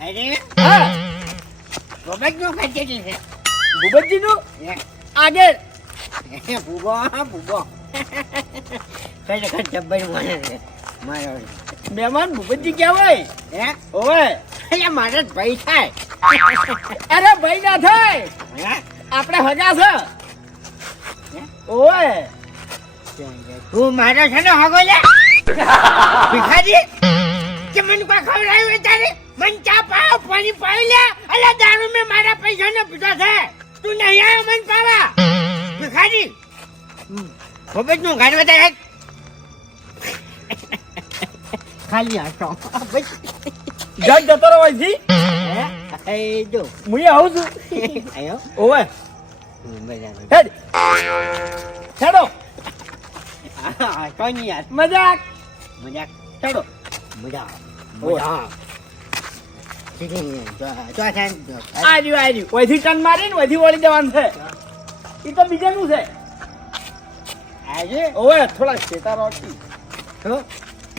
અરે. હા. કચેરી છે. ભૂપતજીનું? આગળ. ભૂગો ભૂગો. ખરેખર જબ્બર માણસ છે. મારો. મહેમાન ભૂપતજી ક્યાં હોય? હે? ઓવે. અરે મારો ભાઈ થાય. અરે ભાઈ ના થાય. હે? આપણે હગા છે? ઓવે. તું મારો છે ને હગો લે? ભિખારી? કે મને કોઈ ખવડાવ્યું તારે ચા પાવ પાણી પાવી લે. અલે દારૂ મેં મારા પૈસા ને પીધા છે. તું નહીં આવ્યો મને પાવા? ભિખારી. ખબરનું ઘર વધારે ખાલી આટો જગ જતો રહો હે? જો. હું આવું છું. આયો. ઓવે. હેડ. હા કોની યાર? મજાક. મજાક. ચડો. મજાક ઓય. મજા ઠીક છે જો જો થાય જો આ રહ્યું આ રહ્યું ઓયથી ટન મારીને ઓયથી વળી જવાનું છે. એ તો બીજાનું છે. આજે? ઓવે થોડા શેતારો હતી. તો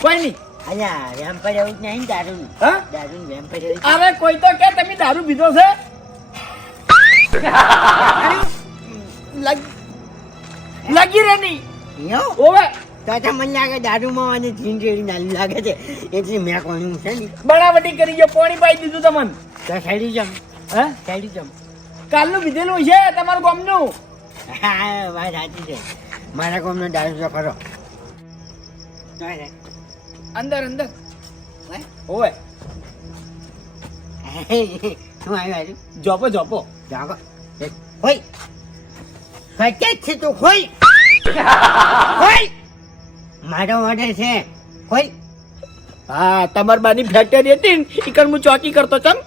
કોઈ નહીં. અલ્યા વેમ પર એવું જ નહીં દારૂ હા? દારૂ વેમ પર એવું અરે કોઈ તો કે તમે દારૂ પીધો છે. લગી રે નહીં. ઓવે. તો તો મને લાગે દારૂમાં અને જીન જેવી નાલી લાગે છે. એટલે મેં કોનું છે ને. બનાવટી કરી ગયો પાણી પાઈ દીધું તમને. તો સાઈડી જમ. હે? સાઈડી જમ. કાલનું પીધેલું છે તમારું ગામનું? હા વાત સાચી છે. મારા કોમનો દારૂ તો ખરો અંદર અંદર? ઓવે શું આવ્યું જોપો જોપો જાગો હોય. સચેત છે તું ખોલ મારો ઓર્ડર છે. કોઈ હા તમાર બાની ફેક્ટરી હતી ને ઈકણ હું ચોકી કરતો ચમ.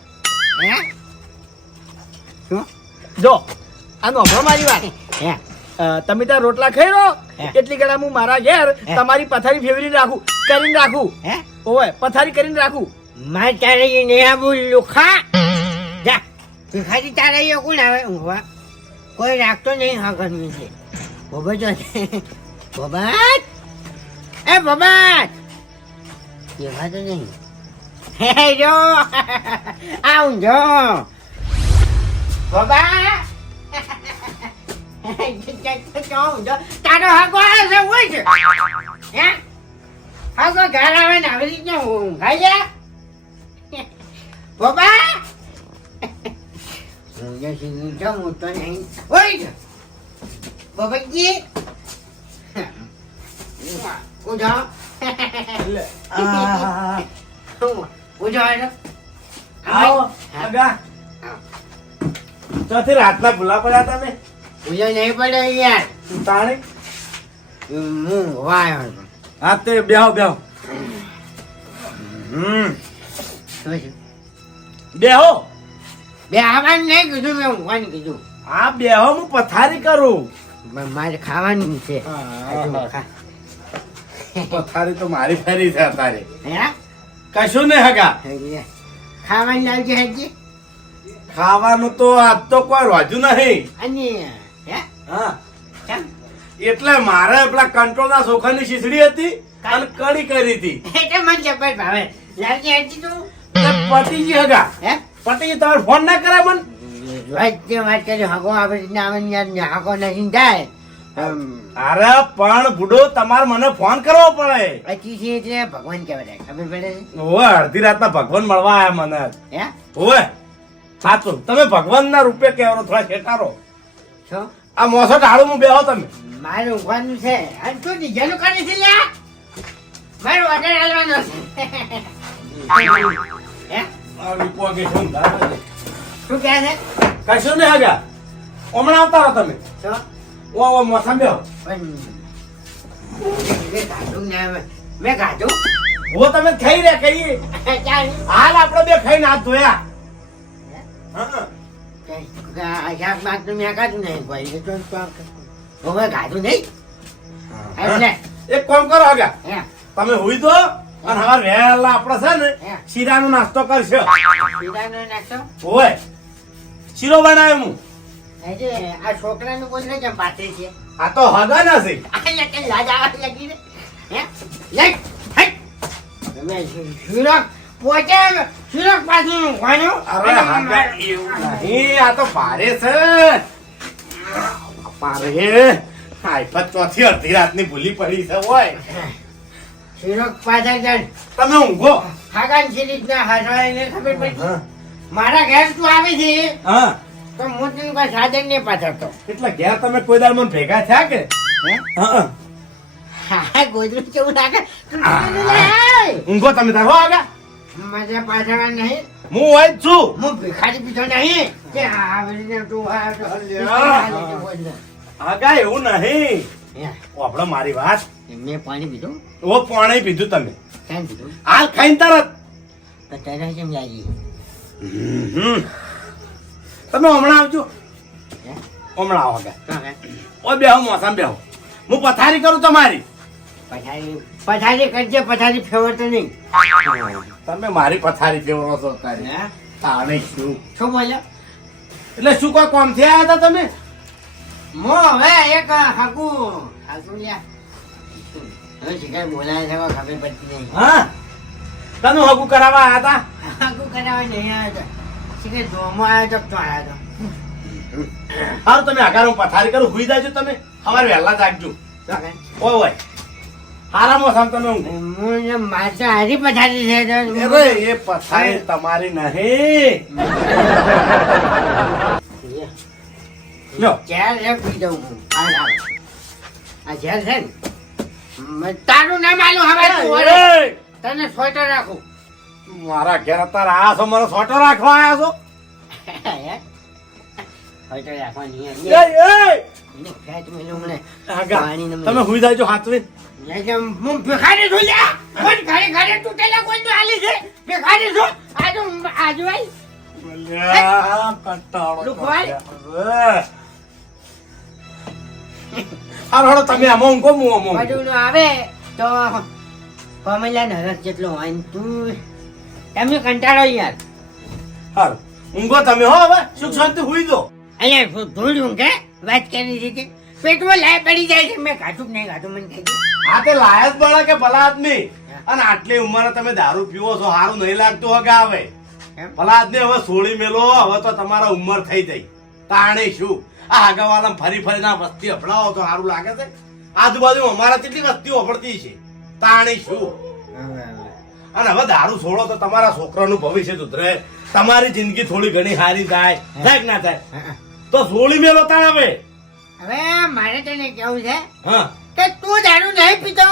હે? શું? જો આ નો મારી વાત. હે. તમે ત્યાં રોટલા ખાઈ રહો. એટલી ઘણા હું મારા ઘેર તમારી પથારી ફેવરી રાખું કરીને રાખું. હે? ઓવે પથારી કરીને રાખું. માર તારે એ નહીં આવું લુખા? જા. તું ખાલી તારે એ કોણ આવે ઊંઘવા. કોઈ રાખતો નહીં હા ઘરનું છે બોબા જો. બોબાત એ બોબાત એવા તો નહીં હે જો આવું જો બોબા તારો હાગો આવે હોય છે હે હાગો ઘર આવે ને આવી રીતના ઊંઘાઈ જા બાબા હું તો નહીં હોય છે બાબાજી હેડો આવો આગા ચોથી રાતના ભૂલા પડ્યા તમે? ઉઠો નહીં પડે યાર. તાણી? હું વાયો હા તે બેહો બેહો. હમ. બેહો. આવવાનું નહીં કીધું મેં ઊંઘવાનું કીધું. આ બેહો હું પથારી કરું. મારે ખાવાની છે. પથારી તો મારી ફેરી છે તારે હે? કશું નહીં હગા. ખાવાની લાવજે હજી. ખાવાનું તો આજ તો કોઈ રોજુ નહીં. અને હે? હા. એટલે મારે પેલા કંટ્રોલ ના સોખાની શીસડી હતી અને કડી કરી હતી. એટલે મને જબર ભાવે લાવજે હજી તું. પતિજી હગા. હે? પતિજી તમારે ફોન ના કરે મન. વાત વાત કરી હગો આપણે રીતના આવે ને યાર હગો નહીં અમ, અરે પણ બુડો તમારે મને ફોન કરવો પડે. પછી છે એટલે ભગવાન કહેવાય ખબર પડે? છે? ઓવે અડધી રાતના ભગવાન મળવા આયા મને. હે? ઓવે સાચું. તમે ભગવાન ના રૂપે કહેવાનો થોડા શેટારો છો? આ મોસો ટાળું હું બેહો તમે. મારું ઊંઘવાનું છે. અને તું ડીજેનું કરી છે લે મારો ઓર્ડર આલવાનો છે. હે? આ રૂપો કે શું શું કહે છે? કશું નહીં હગા હમણાં આવતા રહો તમે. શું ઓ ઓ પણ મેં ખાધું ઓ તમે ખાઈ રહ્યા ચાલ. હાલ આપણે બે ખાઈને હાથ ધોયા. હા? શાક બાક તો મેં ખાધું નહીં ભાઈ તો તો હવે ખાધું નહીં. એક કામ કરો આગા હે? તમે હુઈ દો અને હવે વહેલા આપણે છે ને હે. શીરાનો નાસ્તો કરશો. પીડાનો નાખશો ઓય શીરો બનાવ્યો હું. આ છોકરાનું નહીં કેમ પાથરી છે? આ તો હગા નથી. આ કે લાજ આવવા લાગી ને હે? તમે શીરો પોતે સુરત પાછું ઊંઘવાનું અરે હાગા એવું નહીં આ તો ભારે છે. ભારે. આઈફત ચોથી અડધી રાતની ભૂલી પડી છે હોય સુરત પાછળ જણ તમે ઊંઘો. હાગાન સિરીજના હસવાઈને ખબર પડી? મારા ઘેર તું આવી છે. હા. તો મોતીનું તને કોઈ સાધન નહીં પાછળતો એટલે ગયા તમે કોઈ દાળ મને ભેગા થયા કે? હા? હા ગોદરું કેવું લાગે? તું. ઊંઘો તમે તારો આગા મજા પાછળ નહીં. હું હોય છું. હું ભિખારી પીછો નહીં. કે આવી રીતે તું તો. આગા એવું નહીં. આપડે મારી વાત. મેં પાણી પીધું? ઓ પાણી પીધું તમે. કેમ પીધું? હાલ ખાઈને તરત. તો તરત કેમ લાગી. હમ. તમે હમણાં આવજો? હમણાં આવો કે ઓ બેહો મોસમ બેહો. હું પથારી કરું તમારી. પથારી પથારી કરજે પથારી ફેવરતો નહીં. તમે મારી પથારી ફેવરો છો તારે? તાણે શું? શું બોલ્યો એટલે શું કોઈ કોમથી આવ્યા હતા તમે? મો હવે એક હાકુ હાકુ લ્યા. હવે શિકાર બોલાય છે ખબર પડતી નહીં. હા? તમે હગું કરાવવા આવ્યા હતા? હાકુ કરાવવા નહીં આવ્યા તો શિકાર જોમો આવ્યો તો તો આવ્યો સારું તમે અગારો પથારી કરું હુઈ જાજો તમે. સવારે વહેલા જાગજો. તો ઓય ઓય. હારા મોસામ તમે. હું ને હારી પથારી છે અરે એ પથારી તમારી નહીં. પી દઉં હું આ. ઝેર છે ને. તારું નામ આલું હવે તું! તને સ્વેટર રાખું. મારા ઘેર અત્યારે આ છો ફોટો સોટો રાખવા આવ્યા છો? તમે હુઈ જાજો હાથવી. ભિખારી છું લ્યા. ઘરે ઘરે તૂટેલા કોઈ તો હાલી છે? ભેખારી છું. આજુ આજુ આઈ. અલ્યા, કંટાળો લુખવાય? હવે. હારું, હારું, તમે ઊંઘું. બધું આવે તો પમેલા નરક જેટલો હોય તું. તમે કંટાળો યાર. હારું. ઊંઘો તમે હો હવે. સુખ શાંતિ હુઈ દો અહીંયા ધોળ્યું કે વાત કરી દીધી પેટમાં લાય પડી જાય છે. મેં ખાધું નહીં ખાધું મને કહી આ તે લાયક બળા કે ભલા આદમી. અને આટલી ઉંમરે તમે દારૂ પીવો છો સારું નહીં લાગતું હવે આવે? ભલા આદમી હવે સોળી મેલો હવે તો તમારા ઉંમર થઈ ગઈ તાણે શું? આ આગળવાળા ફરી ફરી ના વસ્તી અફડાવો તો સારું લાગે છે? આજુબાજુ અમારા કેટલી વસ્તી અફડતી છે? તાણે શું. અને હવે દારૂ છોડો તો તમારા છોકરાનું ભવિષ્ય સુધરે. તમારી જિંદગી થોડી ઘણી સારી થાય થાય ના થાય? તો છોડી મેલો તાણ હવે. હવે મારે તને કેવું છે? કે તું દારૂ નહીં પીતો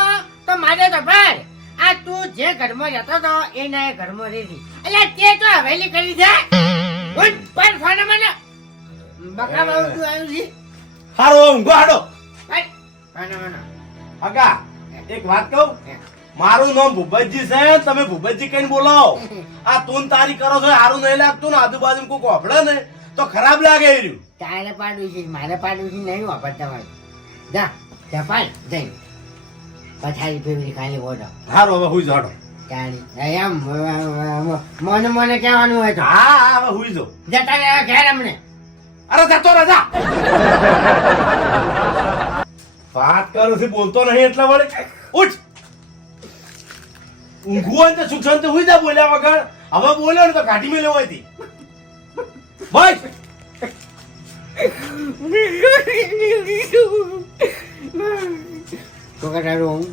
તો મારે તો ભાઈ આ તું જે ઘરમાં રહેતો હતો એના એ ઘરમાં રહેતી એટલે તે તો હવેલી કરી છે. પર ફોને મને બકા બાબુ તું આવ્યું છે? હારો ઊંઘો હાડો. અગા એક વાત કહું? મારું નામ ભૂપતજી છે તમે ભૂપતજી કઈ બોલાવો. આ તું તારી કરો છો સારું નહીં લાગતું ને આજુબાજુ કોઈ કોપડે ને તો ખરાબ લાગે એ રહ્યું. તારે પાડવું છે મારે પાડવું છે નહીં વાપરતા હોય જા જા પાડ જઈ. પથારી ફેવરી ખાલી ઓઢો. હારો હવે હુઈ જાડો તારી એમ મને મને કહેવાનું હોય તો. હા હા હવે હુઈ જાઓ. જતા રહ્યા ઘેર અમને. અરે જતો રહે વાત કરું છું બોલતો નહીં એટલે વળે. ઉઠ. ઊંઘવું હોય તો સુખ શાંતિ હોય જા બોલ્યા વગર. હવે બોલ્યો ને તો કાઢી મેલ્યો હોયથી બસ તો કટાડું હું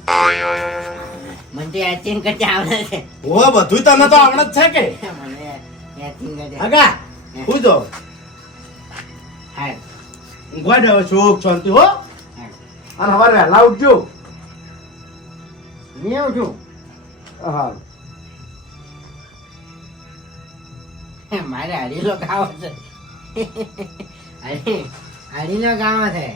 મને એક્ટિંગ કરતા આવડે છે. ઓ બધું તને તો આવડે જ છે કે. મને એક્ટિંગ કરતા આગા હુઈ જાઓ. હા દે હવે સુખ શાંતિ હો. અને સવારે વહેલા ઉઠજો. નહીં છું હા. મારે હરીલો ગાવો છે. હરીલો ગાવો છે.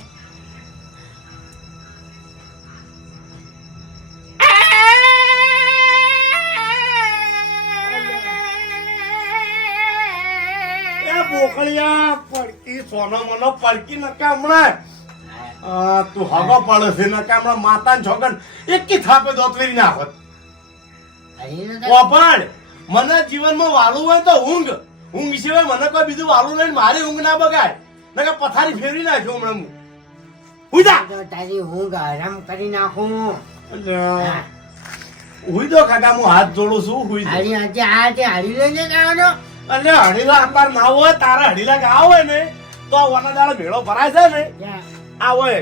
બોકળિયા પડકી સોનો મનો પડકી નકા હમણાં. તું હવા પડે છે નકા હમણાં માતા છોકન એક થાપે દોતવેરી નાખત પણ મને જીવનમાં વાલું હોય તો ઊંઘ. ઊંઘ સિવાય મને કોઈ બીજું વાલું નહીં મારી ઊંઘ ના બગાડ. નકા પથારી ફેરવી નાખ્યો હમણાં હું. તો તારી ઊંઘ આરામ કરી નાખું. હુઈ દો કાકા હું હાથ જોડું છું હુઈ દો હારી આજે આ તે હારી લઈને ગાવાનો અને હડીલા આપાર ના હોય તારા હડીલા ગા હોય ને તો આ વાના ભેળો મેળો ભરાય છે ને. આ હોય.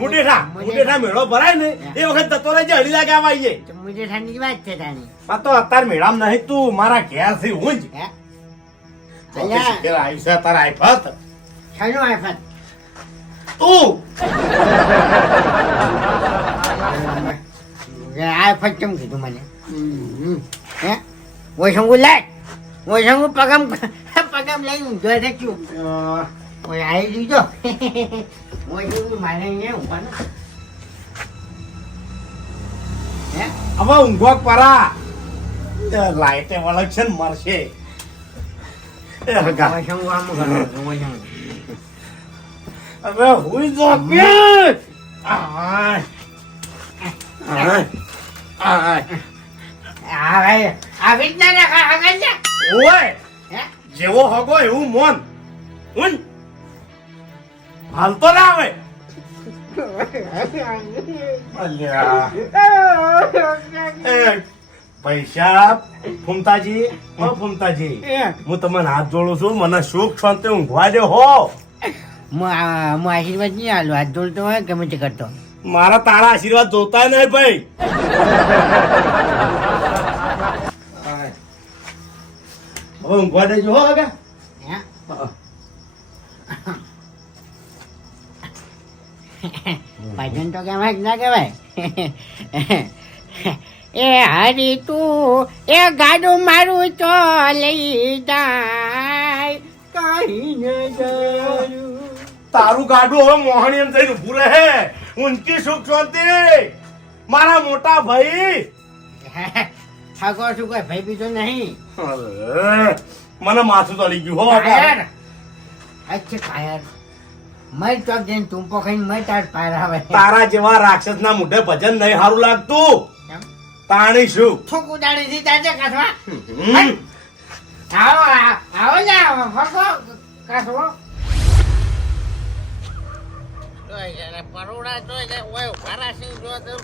મુડેઠા મુડેઠા. મેળો ભરાય ને એ વખત જતો રહેજે હડીલા ગામ આવીએ તો મુજે ઠંડી વાત છે તાની આ તો અત્યારે મેળામ નહીં તું મારા ઘેરથી હું? જ હે તો અલ્યા. કે શીખેલા આઈ છે તારા આઈફત શાનું આફત તું. આફત કેમ કીધું મને? હે? ઓય સંગુ લાય ઓય સંગુ પગમ પગમ લઈને ઊંધો રાખ્યું ઓય આવી દીધો ઓય સંગુ મારે અહીંયા ઊંઘવાનું. હે? હવે ઊંઘવા પરા. લાઈટે વળગ છે ને મરશે એ હગા ઓય સંગુ આમ કરવાનું ઓય સંગુ હવે હુઈ જો આવી જ ના ઓય. હે? જેવો હગો એવું મોન. હું હાલતો ના આવે પૈસા ફૂમતાજી હો ફૂમતાજી. હું તમને હાથ જોડું છું મને સુખ શાંતિ ઊંઘવા દે હો. હું આશીર્વાદ નહીં આલું હાથ જોડતો હોય ગમે તે કરતો. મારા તારા આશીર્વાદ જોતા નહીં ભાઈ. હવે ઊંઘવા દેજો હો આગા હે. ભજન તો કહેવાય કે ના કહેવાય? એ હરી તું એ ગાડું મારું તો લઈ જાય કઈ તારું ગાડું હવે મોહણી એમ થઈને ઊભું રહે. ઊંચી સુખ શાંતિ. મારા મોટા ભાઈ. ઠાકોર શું કોઈ ભાઈ બીજો નહીં. મને માથું ચડી ગયું હો બાપા. અચ્છા કાયર મર તો જઈને ટૂંપો ખાઈને મય તાર પારાવે તારા જેવા રાક્ષસ ના મોઢે ભજન નહીં સારું લાગતું. પાણી શું થૂક ઉડાડી દીધા છે કાઠવા. હમ. આવો આવો ને ફકો કાઠવો. પરોડા જોઈ એટલે ઓય સિંહ જો તો.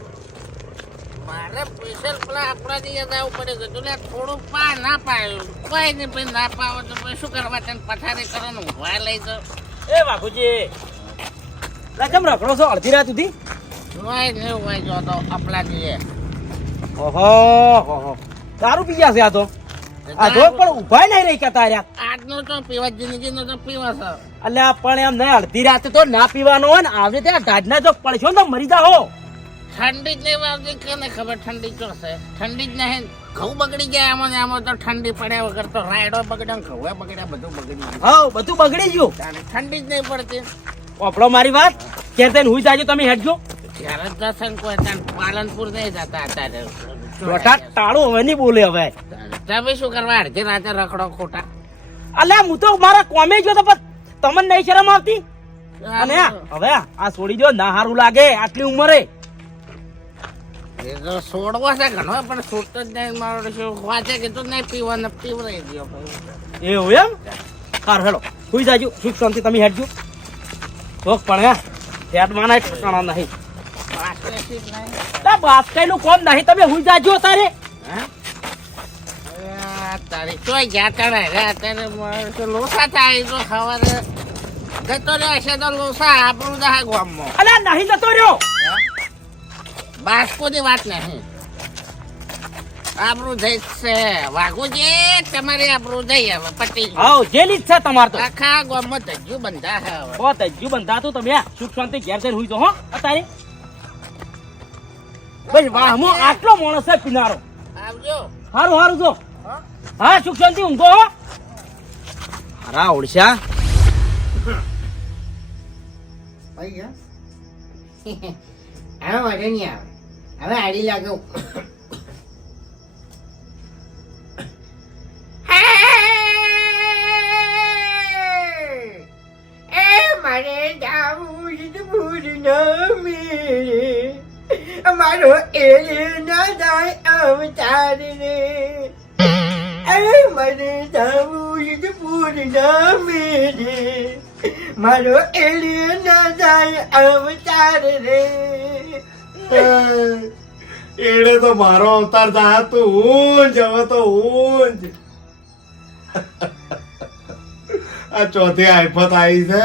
મારે પૈસા પેલા આપણા ત્યાં જવું પડે છે. લે થોડું પા ના પાયું કોઈ નહીં ભાઈ ના પાવો તો શું કરવા તને પથારી કરો ને ઊંઘવા લઈ જાઓ એ બાપુજી. કેમ રખડો છો અડધી રાત સુધી? હોય ને હોય જો તો આપણા જઈએ ઓહો ઓહો દારૂ પી છે આ તો. આ તો પણ ઊભા નહીં રહી કતા રહ્યા આજનો તો પીવા જિંદગીનો તો પીવા છે. અલ્યા પણ એમ નહીં અડધી રાતે તો ના પીવાનો હોય ને આવે ત્યાં ઢાઢના જો પડશો ને તો મરી જાઓ. ઠંડી જ નહીં વાવતી કે ને ખબર ઠંડી ચો છે? ઠંડી જ નહીં. ઘઉં બગડી જાય આમાં ને આમાં તો ઠંડી પડ્યા વગર તો રાયડો બગડ્યા ઘઉં બગડ્યા બધું બગડી ગયું. હવ બધું બગડી ગયું. ઠંડી જ નહીં પડતી. ઓપડો મારી વાત. ક્યારે તેને હું જાજો તમે હેડજો ત્યારે દર્શન કોઈ તને પાલનપુર નહીં જતા અત્યારે. મોટા ટાળો હવે નહીં બોલે હવે. તમે શું કરવા અડધી રાતે રખડો ખોટા. અલ્યા હું તો મારા કોમે ગયો તો તમને નહીં શરમ આવતી? અને હવે આ છોડી દો ના સારું લાગે આટલી ઉંમરે. એ તો છોડવો છે ઘણો પણ છૂટતો જ નહીં. મારો શું વાંચે કીધું નહીં પીવાનો પીવરાઈ ગયો ભાઈ. એવું એમ? સારું હેડો સુઈ જાજો. સુખ શાંતિ તમે હેડજો શોખ પણ હે? ઠકાણા નહીં. પાછળથી નહીં. બાસ્કાઈ નું કોમ નહીં. તમે સુઈ જાજો તારે? તારી ચોય ગયા તણે રે અત્યારે લોસા થાય તો સવારે જતો રહેશે તો લોસા આપણું દહા ગામમાં. અલ્યા નહીં જતો રહ્યો. બાસ્કોની વાત નહીં આપણું જઈ છે. વાઘુજી તમારી આપણું જઈ હવે પટી આવ જેલી જ છે તમાર તો. આખા ગામમાં ધજ્જુ બંધા હે હવે. બહુ તજ્જુ બંધા તો તમે સુખ શાંતિ ઘેર જઈને હુઈ જો હો અત્યારે. ભાઈ વાહમો આટલો માણસ છે પિનારો આવજો. હારું હારું જો. હા? સુખ શાંતિ ઊંઘો હો. હારા ઓળશા. ભાઈ ગયા હવે વાંધો નહીં આવે. હવે આડી લાગે. એ મારે જાવું મેરે મારો એ ના જાય અવતાર રે. એ મને જાવું પૂર્ણ મેરે મારો એલિયન ના જાય અવતાર રે. એડે તો મારો અવતાર થા તું ઊંઝ હવે તો ઊંઝ આ ચોથી આફત આવી છે.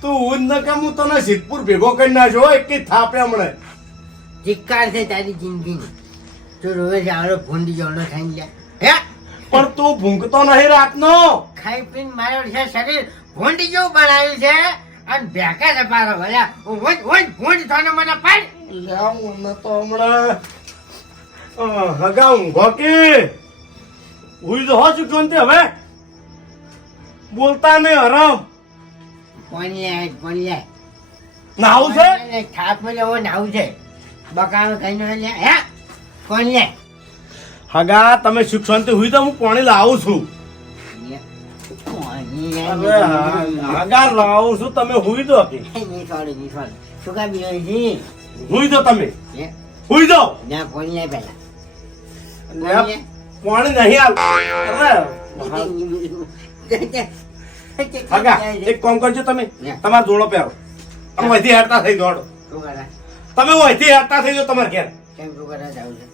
તું ઊંઝ ન કેમ હું તને સિદ્ધપુર ભેગો કરી નાખ્યો એક થાપે હમણે ધિક્કાર છે તારી જિંદગી તું રોજ આવડો ભૂંડી જવડો ખાઈ લે. હે? પણ તું ભૂંકતો નહીં રાતનો. ખાઈ પીને મારો છે શરીર ભૂંડી જેવું બનાવ્યું છે. અને ભેકા પારો ભલા. હું હું ભૂંડ થોને મને પાડ. લ્યા, મને તો હમણાં હગા ઊંઘો કે? હુઈ તો હો ગંતે હવે. બોલતા નહીં હરામ. કોની આય નાવું છે? થાપ લેવો નાવું છે. બકાવે કઈ લે હે? કોણ લે હગા તમે સુખ શાંતિ હુઈ તો હું પાણી લાવું છું. કોની અરે હા, હગા લાવું છું તમે હુઈ દો કે? શું કામ બીજો હુઈ દો તમે. હુઈ દો. ના કોણ લે પેલા નહીં આવ એક કામ કરજો તમે. તમારા જોડો પહેરો. તમે વધી હેરતા થઈ દોડો. તમે વહીથી હારતા થઈ જાઓ તમારે ઘેર.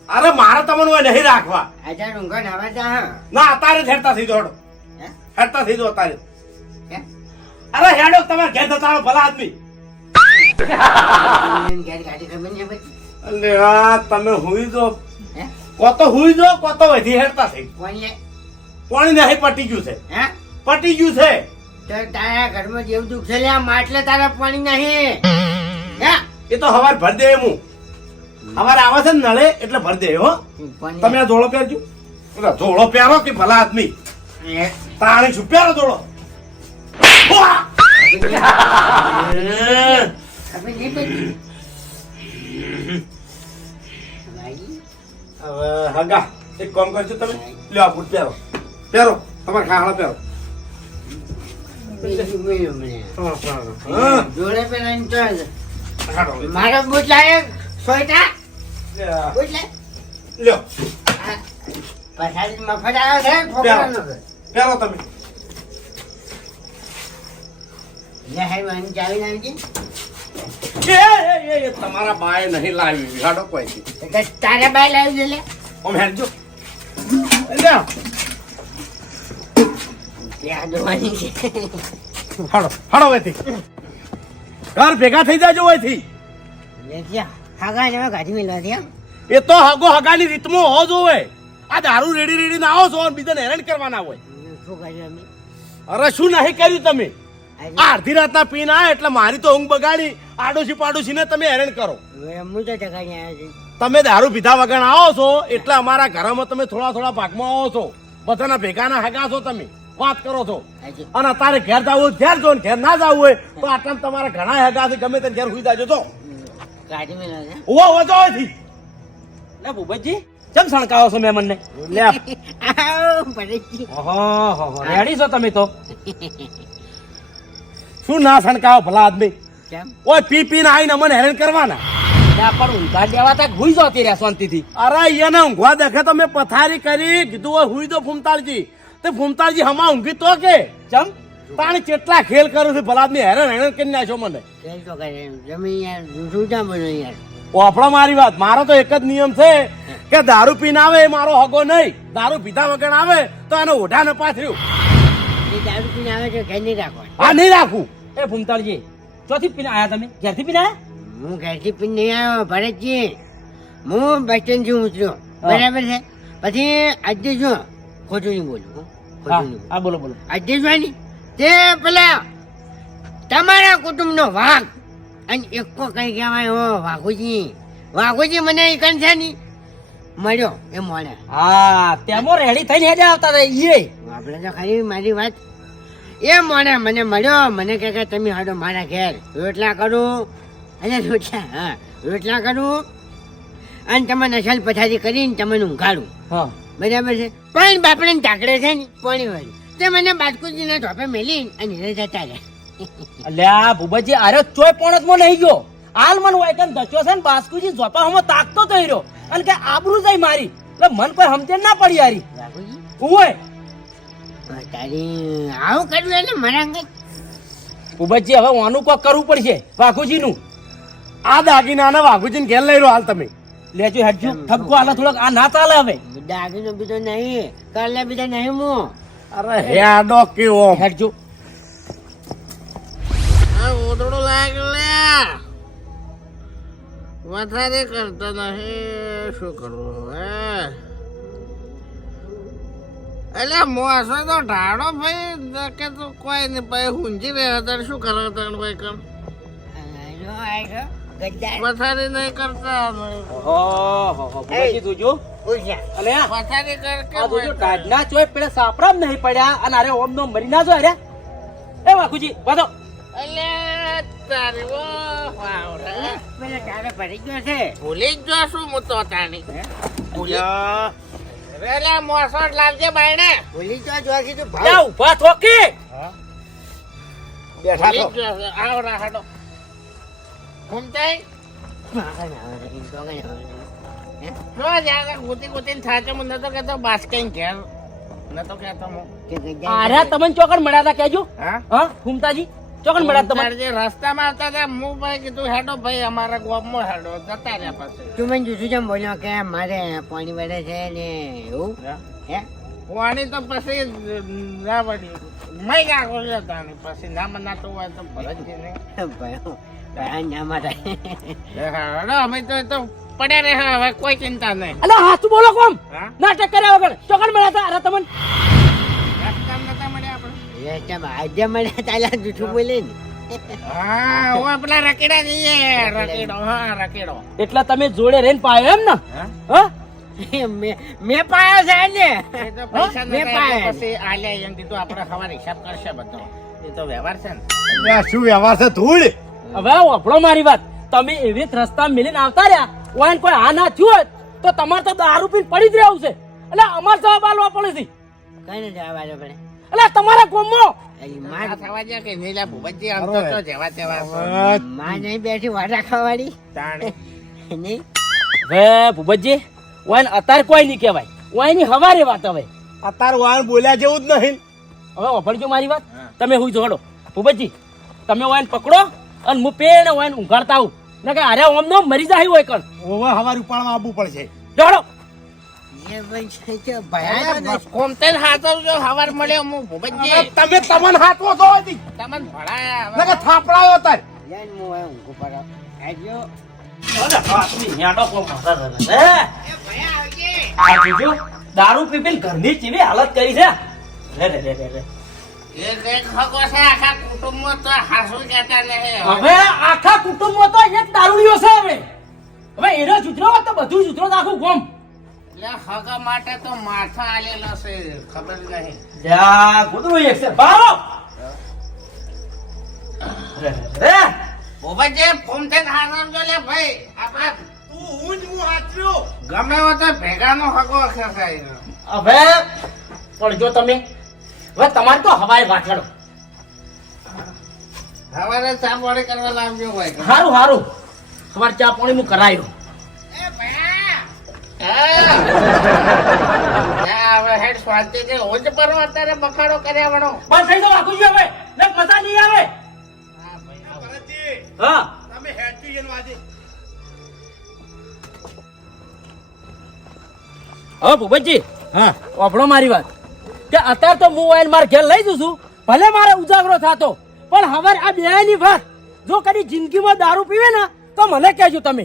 અરે મારે તમને નહીં રાખવા. ના અત્યારે જ થઈ દોડો. હે હેરતા થઈ દો અત્યારે અરે હેડો તમારે ઘેર જતા ભલા આદમી. આ તમે હુઈ જો કોતો હુઈ જો કોતો વધી હેરતા થઈ પાણી નહીં પટી ગયું છે. હે? પટી ગયું છે. તારા ઘરમાં જેવું દુઃખ છે લે આ માટલે તારા પાણી નહીં. એ તો હવાર ભર દે હું. હવાર આવે છે ને નળે એટલે ભર દે હો. તમે આ ધોળો પહેરજો. ધોળો પહેરો કે ભલા આદમી? તાણી પડી ભાઈ હવે હગા એક કામ કરજો તમે. લ્યો આ બૂટ પહેરો પહેરો. તમારે ખાહડા પહેરો. જોડે તો હાડો. મારો બૂટ લાવે સોયટા. બૂટ લે લ્યો. પછાડી મફત આવે છે છોકરાનો ઘર. તમે. તમારા બાએ નહીં લાવી. હાડો કોઈ તારે બાય લાવી દે ઓમ છે. હાડો હાડો વેથી ઘર ભેગા થઈ જાજો વેથી એ તો હગો હગાની રીતમાં હો જોવે. આ દારૂ રેડી રેડી ના આવો છો બીજાને હેરાન કરવાના હોય. શું કર્યું અમે. અરે શું નહીં કર્યું તમે? આ અડધી રાતના પીને આયા એટલે મારી તો ઊંઘ બગાડી આડોશી પાડોશીને તમે હેરાન કરો. હું તો ટકાની આવ્યા છે. તમે દારૂ પીધા વગર આવો છો એટલે અમારા ઘરમાં તમે થોડા થોડા ભાગમાં આવો છો. બધાના ભેગાના હગા છો તમે. વાત કરો છો. અને અત્યારે ઘેર જવું હોય ઘેર જો ઘેર ના જવું હોય તો આટલા તમારા ઘણા હગા છે ગમે તે ઘેર હુઈ જાજો તો ગાડી મેલવા છે ઉવો ઉવો જો અહીંથી. લે ભૂપતજી. ચમ સણકાવો છો મેં લે આવ. રેડી છો તમે તો? શું ના સણકાવો ભલા આદમી? કેમ? ઓય પી ના આવીને મને હેરાન કરવાના? પણ ઊંઘા દેવા હુઈ શાંતિથી. અરે એને ઊંઘવા દેખે તો મેં પથારી કરી કીધું હોય હુઈ દો ફૂમતાળજી તે ફૂમતાળજી હમા ઊંઘી તો કે? ચમ? તાણે કેટલા ખેલ કરું છું ભલા આદમી? હેરાન હેરાન કરી નાખ્યો મને. કેમ તો કરે જમી યાર શું કામ યાર? ઓફળો મારી વાત. મારો તો એક જ નિયમ છે કે દારૂ પીને આવે એ મારો હગો નહીં. દારૂ પીધા વગર આવે તો એનો ઓઢા ને પાથર્યું. એ દારૂ પીને આવે છે ઘેર નહીં રાખો હા નહીં રાખું. એ ભૂમતાળજી ચોથી પીને આયા તમે? ઘેરથી પીને આયા? હું ઘેરથી પીને નહીં આવ્યો ભરતજી. હું બસ સ્ટેન્ડથી ઉતર્યો બરાબર છે? પછી આજે જો ખોટું નહીં બોલું. હા ખોટું નહીં બોલો. બોલો આજે જોવાની તે પેલા તમારા કુટુંબનો વાઘ. અને એકો કઈ કહેવાય હો વાઘુજી. વાઘુજી મને એકન છે ની? મળ્યો એ મોડે હા તેમો રેડી થઈને હેડે આવતા હતા ઈએ આપણે તો ખાલી મારી વાત. એ મોડે મને મળ્યો. મને કહે કે તમે હાડો મારા ઘેર. રોટલા કરું. અને રોટલા હા. રોટલા કરું અને તમે નસલ પથારી કરીને તમને ઊંઘાડું. હા. બરાબર છે? પણ બાપડે ટાકડે છે ને પાણી વાળી. તે મને બાટકુજીના ઢોપે મેલી અને ઘરે જતા રહ્યા. અલ્યા ભૂપતજી અરે ચોય પોણતમાં નહીં ગયો. હાલ મન હોય કે દચ્યો છે ને બાસ્કુજી જોપા હમો તાકતો તો રહ્યો. અને કે આબરૂ જાય મારી. એટલે મન કોઈ સમજણ ના પડી યારી ઓય તારી આવું કરવું એટલે મારા ઉબજી હવે ઓનું કોક કરવું પડશે વાઘુજી નું આ દાગીનાને વાઘુજીને ઘેર લઈ રહ્યો હાલ તમે. લેજો હેડજો ઠપકો આલા થોડોક આ ના ચાલે હવે. દાગીનો બીજો નહીં કાલે બીજો નહીં હું અરે હેડો કેવો. હેડજો આ લાગલે. વધારે કરતા નહીં. શું કરવું હવે? એટલે મોસો તો ઢાળો ભાઈ કે તું કોઈ નહીં ભાઈ હુંજી રહ્યા હતા શું કરો તને ભાઈ કામ. પથારી નહીં કરતા સાપડા નહીં પડ્યા અને અરે ઓમ નો મરી ના જો અરે. એ વાઘુજી વાંધો એટલે તારી વાવ રે પેલા તારે પડી ગયો છે. ભૂલી જ જો શું હું તો તાણી ભૂલી રેલે મોસોટ લાવજે બાયણે. ભૂલી જો જો કીધું ભાવ. જા ઊભા બેઠા તો આવે તમને ચોકડ મળ્યા હતા કેજો હા? હા ચોકડ મળ્યા જે રસ્તામાં આવતા હતા હું ભાઈ કીધું હેડો ભાઈ અમારા ગામમાં હેડો જતા રહ્યા પછી. તું મને જુજુ જેમ બોલ્યો કે મારે પાણી વડે છે ને એવું? હે. પાણી તો પછી ના વળી. મય ગાગો જતા ને પછી. ના મનાતું હોય તો ભરતજી નહીં. ભાઈ ભાઈ ના મારે. હેડો અમે તો તો પડ્યા રહે હવે કોઈ ચિંતા નહીં. અલા હાથ બોલો કોમ? નાટક કર્યા વગર. ચોકન મળ્યા હતા અરે તમને આજે મને તાલા જૂઠું બોલે ને. હા હું પેલા રકેડા જઈએ રકેડો હા રકેડો. એટલે તમે જોડે રહીને પાયો એમ ને? હા? હા? મેં મેં પાયો છે ને. મેં પછી એમ આપણે હિસાબ કરશે બધો. એ તો વ્યવહાર છે ને. શું વ્યવહાર છે? ધૂળ. હવે આપણો મારી વાત. તમે એવી જ રસ્તા મિલીને આવતા રહ્યા. ઓયન કોઈ આ ના થયું હોત તો તમારે તો દારૂ પીને પડી જ રહેવું છે. એટલે અમારે જવાબ આલવા પડે છે. કઈ ને જવાબ આલવા પડે. એટલે તમારા કોમમાં અલી આ માં થવા જ્યાં કે નીલા ભૂપતજી આમ અરે. તો તો જેવા તેવા માં નહીં બેઠી વાટા ખાવાડી તાણે. નહીં? હવે ભૂપતજી ઓયન અત્યારે કોઈ નહીં કહેવાય. ઓયની હવારે વાત હવે. અત્યારે વાન બોલ્યા જેવું જ નહીં. હવે વફડજો મારી વાત. તમે હું જોડો. ભૂપતજી તમે વાયન પકડો અને હું પેણ વાયન ઉઘાડતા આવું. ને કે અરે ઓમ નો મરી જાય હોય કણ. હવે હવાર ઉપાડવા આવવું પડશે. જોડો. તમે તમને હાથવો છો તમને ભણાયા થાપડાયો તાર. ઊંઘું પડો આજો. આ જોજો, દારૂ પી પીને ઘરની ચીવી હાલત કરી છે. રે રે રે રે રે. એક એક હકો છે આખા કુટુંબમાં તો હાસુ હવે આખા કુટુંબ તો એક દારૂડિયો છે હવે. હવે એનો સુધરો તો બધું સુધરો નાખું આખું ગોમ હગા માટે તો માથા આલેલો છે ખબર નહીં. જા કૂતરું એક છે બારો રે રે રે ભૂપતજી ફોમતે હાથવજો લે ભાઈ આપણે તું હું જ હું હાથવ્યો ગમે તો ભેગાનો હગો ખેંચાય. હવે પડજો તમે હવે તમારે તો હવાઈ વાછડો હવારે ચા પાણી કરવા લાવજો ભાઈ. સારું સારું તમારે ચા પાણી હું કરાયો હવે હેડ શાંતિ છે. ઓજ પર અત્યારે બખાડો કર્યા વણો. બસ થઈ જાવ આખું હવે. ને મજા નહીં આવે. હા ભાઈ ભરતજી હા. તમે ભૂપતજી. મારી વાત. કે અત્યારે તો હું વાઈન માર ઘેર લઈ જઉં છું. ભલે મારે ઉજાગરો થતો પણ હવે આ બેની વાત. જો કદી જિંદગીમાં દારૂ પીવે ને તો મને કહેજો તમે.